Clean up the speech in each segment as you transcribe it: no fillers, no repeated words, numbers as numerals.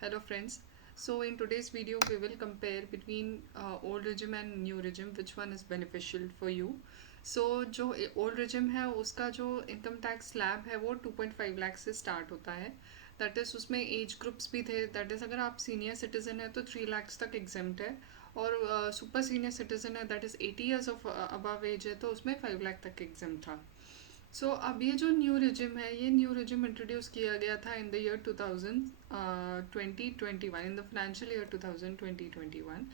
Hello friends. So in today's video we will compare between old regime and new regime, which one is beneficial for you. So जो old regime है उसका जो income tax slab है वो 2.5 लाख से start होता है. That is उसमें एज ग्रुप्स भी थे. दैट इज़ अगर आप सीनियर सिटीजन है तो 3 लाख तक एग्जेम्प्ट है, और सुपर सीनियर सिटीजन है that is 80 years of above age है तो उसमें 5 लाख तक एग्जेम्प्ट था. अब ये जो न्यू रिजिम है, ये न्यू रिजिम इंट्रोड्यूस किया गया था in the year 2021, in the financial year 2021.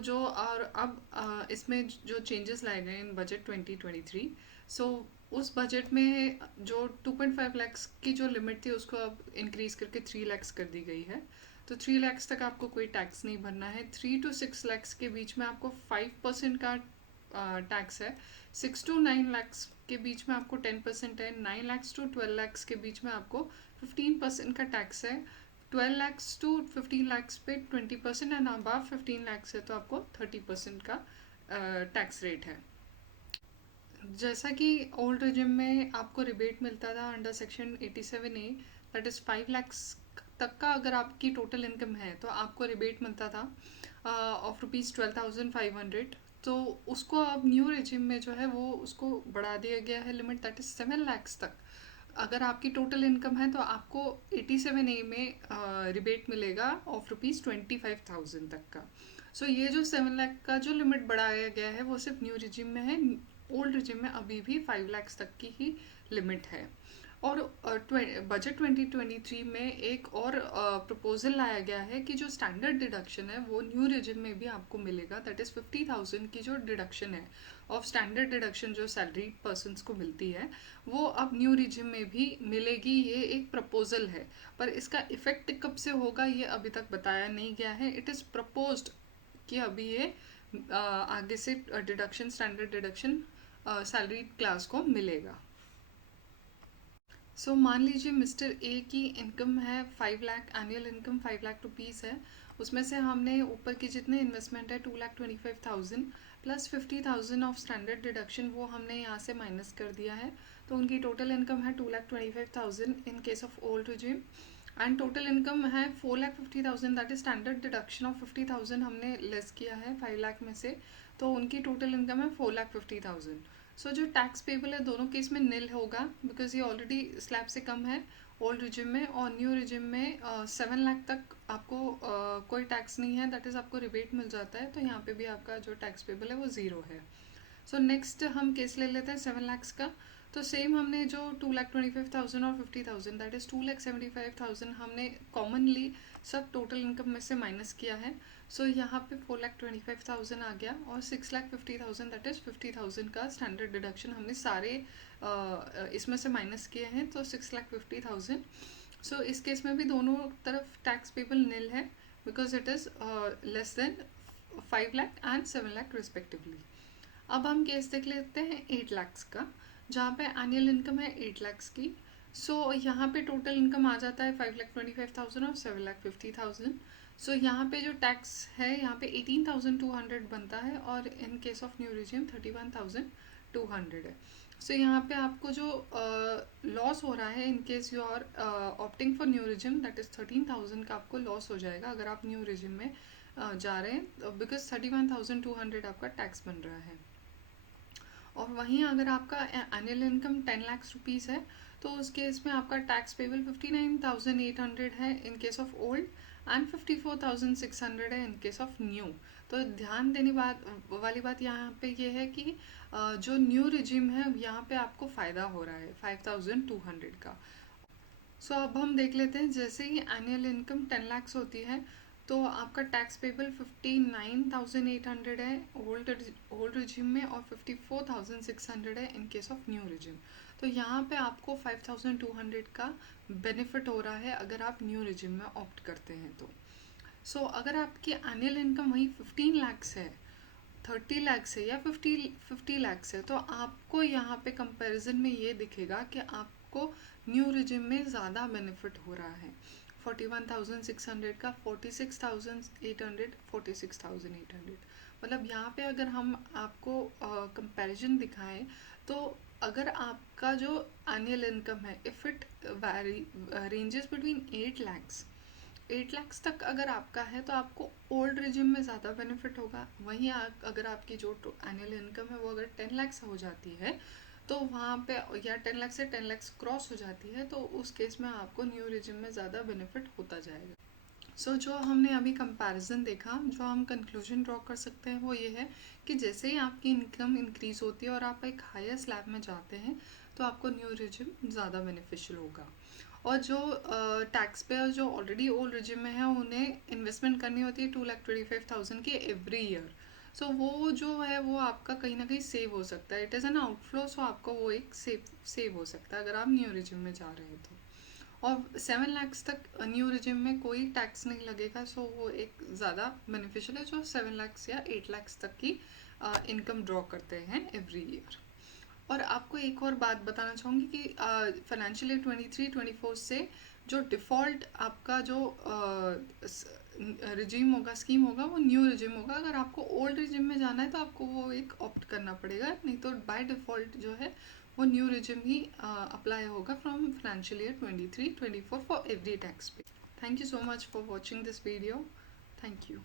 जो और अब इसमें जो चेंजेस लाए गए इन बजट 2023. सो उस बजट में जो 2.5 लैक्स की जो लिमिट थी उसको अब इंक्रीज करके 3 लैक्स कर दी गई है. तो 3 लैक्स तक आपको कोई टैक्स नहीं भरना है. 3 to 6 लैक्स के बीच में आपको 5% का टैक्स है. 6 to 9 लैक्स के बीच में आपको 10% है. 9 lakhs to 12 lakhs के बीच में आपको 15% का टैक्स है. 12 lakhs to 15 lakhs पे 20% एंड अबव 15 lakhs है तो आपको 30% का टैक्स रेट है. जैसा कि ओल्ड रिजिम में आपको रिबेट मिलता था under section 87A, that is 5 lakhs तक का अगर आपकी टोटल इनकम है तो आपको रिबेट मिलता था ऑफ ₹12,500. तो उसको अब न्यू रिजिम में जो है वो उसको बढ़ा दिया गया है लिमिट, दैट इज़ 7 lakhs तक. अगर आपकी टोटल इनकम है तो आपको 87A में रिबेट मिलेगा ऑफ ₹25,000 तक का. ये जो 7 लाख का जो लिमिट बढ़ाया गया है वो सिर्फ न्यू रिजिम में है. ओल्ड रिजिम में अभी भी 5 lakhs तक की ही लिमिट है. और बजट 2023 में एक और प्रपोजल लाया गया है कि जो स्टैंडर्ड डिडक्शन है वो न्यू रिजिम में भी आपको मिलेगा. दैट इज़ 50,000 की जो डिडक्शन है ऑफ स्टैंडर्ड डिडक्शन जो सैलरी पर्सनस को मिलती है वो अब न्यू रिजिम में भी मिलेगी. ये एक प्रपोजल है, पर इसका इफेक्ट कब से होगा ये अभी तक बताया नहीं गया है. इट इज़ प्रपोज्ड कि अभी ये आगे से deduction, standard deduction salary class को मिलेगा. मान लीजिए मिस्टर ए की इनकम है 5 lakh, annual income 5 lakh rupees है. उसमें से हमने ऊपर की जितने इन्वेस्टमेंट है 2,25,000 प्लस 50,000 ऑफ स्टैंडर्ड डिडक्शन वो हमने यहाँ से माइनस कर दिया है. तो उनकी टोटल इनकम है 2,25,000 in case of old regime, and total income है 4,50,000. That is standard deduction of 50,000 हमने लेस किया है 5 लाख में से, तो उनकी टोटल इनकम है 4,50,000. जो टैक्स पेबल है दोनों केस में नील होगा बिकॉज ये ऑलरेडी स्लैब से कम है ओल्ड रिजिम में. और न्यू रिजिम में 7 लाख तक आपको कोई टैक्स नहीं है, दैट इज़ आपको रिबेट मिल जाता है. तो यहाँ पे भी आपका जो टैक्स पेबल है वो ज़ीरो है. नेक्स्ट हम केस ले लेते हैं 7 lakhs का. तो सेम हमने जो 2,25,000 और 50,000 दैट इज़ 2,75,000 हमने कॉमनली सब टोटल इनकम में से माइनस किया है. यहाँ पे 4,25,000 आ गया, और 6,50,000 दैट इज़ 50,000 का स्टैंडर्ड डिडक्शन हमने सारे इसमें से माइनस किए हैं, तो 6,50,000. इस केस में भी दोनों तरफ टैक्स पेबल नील है because it is less than 5 lakh and 7 lakh respectively. अब हम केस देख लेते हैं 8 lakhs का, जहाँ पे एनुअल इनकम है 8 lakhs की. यहाँ पे टोटल इनकम आ जाता है 5,25,000 और 7,50,000. यहाँ पे जो टैक्स है यहाँ पे 18,200 बनता है, और in case of new regime 31,200 है. यहाँ पे आपको जो लॉस हो रहा है in case you are opting for new regime, that is 13,000 का आपको लॉस हो जाएगा अगर आप न्यू रिजिम में जा रहे हैं, बिकॉज 31,200 आपका टैक्स बन रहा है. और वहीं अगर आपका एनुअल इनकम 10 lakhs रुपीज़ है तो उस केस में आपका टैक्स पेबल 59,800 है in case of old, and 54,600 है इन केस ऑफ न्यू. तो ध्यान देने वाली बात यहाँ पे ये है कि जो न्यू रिजिम है यहाँ पे आपको फ़ायदा हो रहा है 5,200 का. अब हम देख लेते हैं, जैसे ही एनुअल इनकम 10 lakhs होती है तो आपका टैक्स पेबल 59,800 है ओल्ड रिजिम में, और 54,600 है in case of new regime. तो यहाँ पे आपको 5,200 का बेनिफिट हो रहा है अगर आप न्यू रिजिम में ऑप्ट करते हैं तो. अगर आपकी एनुअल इनकम वही 15 lakhs है, 30 lakhs है, या 50 lakhs है, तो आपको यहाँ पे कंपैरिजन में ये दिखेगा कि आपको न्यू रिजिम में ज़्यादा बेनिफिट हो रहा है. 41,600 का 46,800, 46,800. मतलब यहाँ पे अगर हम आपको कंपैरिजन दिखाएं तो अगर आपका जो एनुअल इनकम है if it ranges between 8 lakhs 8 lakh तक अगर आपका है तो आपको ओल्ड रिजिम में ज़्यादा बेनिफिट होगा। वहीं अगर आपकी जो एनुअल इनकम है वो अगर 10 लाख हो जाती है तो वहाँ पे, या 10 लाख से 10 लाख क्रॉस हो जाती है, तो उस केस में आपको न्यू रिजिम में ज़्यादा बेनिफिट होता जाएगा। जो हमने अभी कंपैरिजन देखा, जो हम कंक्लूजन ड्रॉ कर सकते हैं वो ये है कि जैसे ही आपकी इनकम इंक्रीज होती है और आप एक हायर स्लैब में जाते हैं तो आपको न्यू रिजिम ज़्यादा बेनिफिशियल होगा। और जो टैक्स पेयर जो ऑलरेडी ओल्ड रिजिम में है उन्हें इन्वेस्टमेंट करनी होती है 2,25,000 की एवरी ईयर। वो जो है वो आपका कहीं ना कहीं सेव हो सकता है। इट इज़ एन आउटफ्लो, सो आपको वो एक सेव हो सकता है अगर आप न्यू रिजिम में जा रहे हैं तो। और 7 लाख तक न्यू रिजिम में कोई टैक्स नहीं लगेगा, सो वो एक ज़्यादा बेनिफिशियल है जो 7 लाख या 8 लाख तक की इनकम ड्रॉ करते हैं एवरी ईयर। और आपको एक और बात बताना चाहूँगी कि फाइनेंशियल ईयर 23-24 से जो डिफ़ॉल्ट आपका जो रिजीम होगा, स्कीम होगा, वो न्यू रिजीम होगा। अगर आपको ओल्ड रिजीम में जाना है तो आपको वो एक ऑप्ट करना पड़ेगा, नहीं तो बाय डिफ़ॉल्ट जो है वो न्यू रिजिम ही अप्लाई होगा from financial year 23-24 for every taxpayer. Thank you so much for watching this video. Thank you.